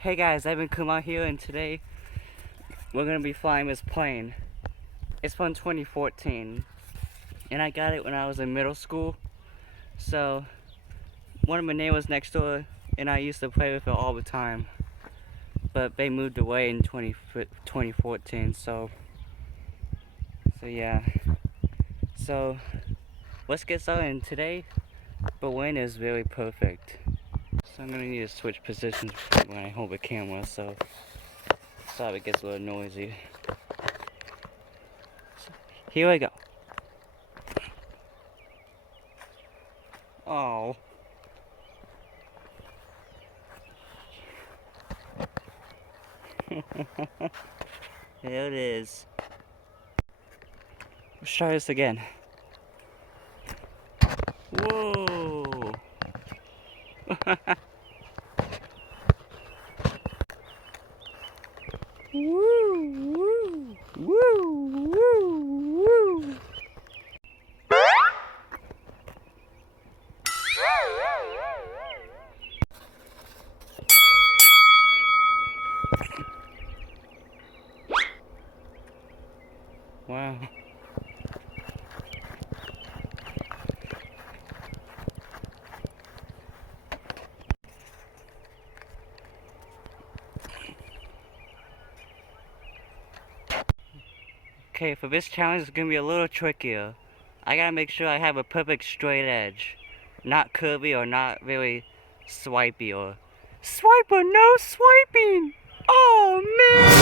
Hey guys, I've been Kumar here, and today we're gonna be flying this plane. It's from 2014, and I got it when I was in middle school. So one of my neighbors next door and I used to play with it all the time, but they moved away in 2014. So yeah. So let's get started. Today the wind is really perfect. So I'm gonna need to switch positions when I hold the camera. So sorry it gets a little noisy. Here we go. Oh. There it is. Let's try this again. Whoa. Woo, woo, woo, woo, woo. Wow. Okay, for this challenge it's gonna be a little trickier. I gotta make sure I have a perfect straight edge. Not curvy or not really swipey or... Swiper, no swiping! Oh man!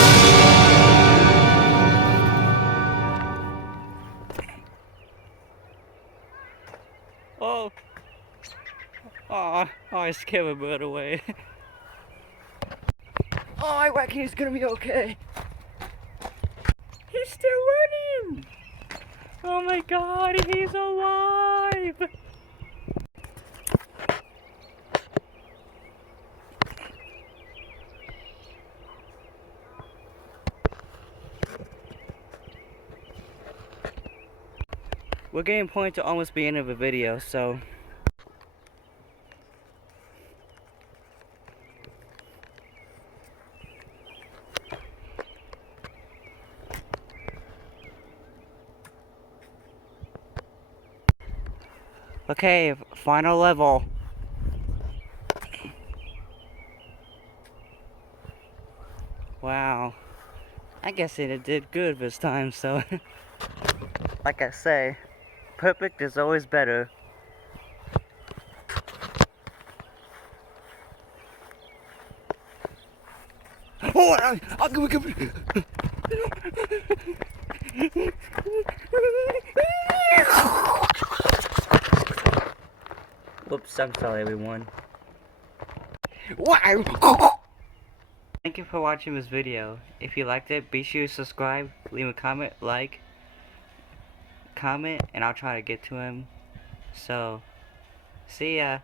Oh. Oh, I scared a bird away. Oh, I reckon he's gonna be okay. He's still running! Oh my god, he's alive! We're getting pointed to almost the end of the video, so... Okay, final level. Wow. I guess it did good this time, so... Like I say, perfect is always better. Oh, I'll go. Whoops, I'm sorry everyone. Wow! Thank you for watching this video. If you liked it, be sure to subscribe, leave a comment, comment, and I'll try to get to him. So, see ya.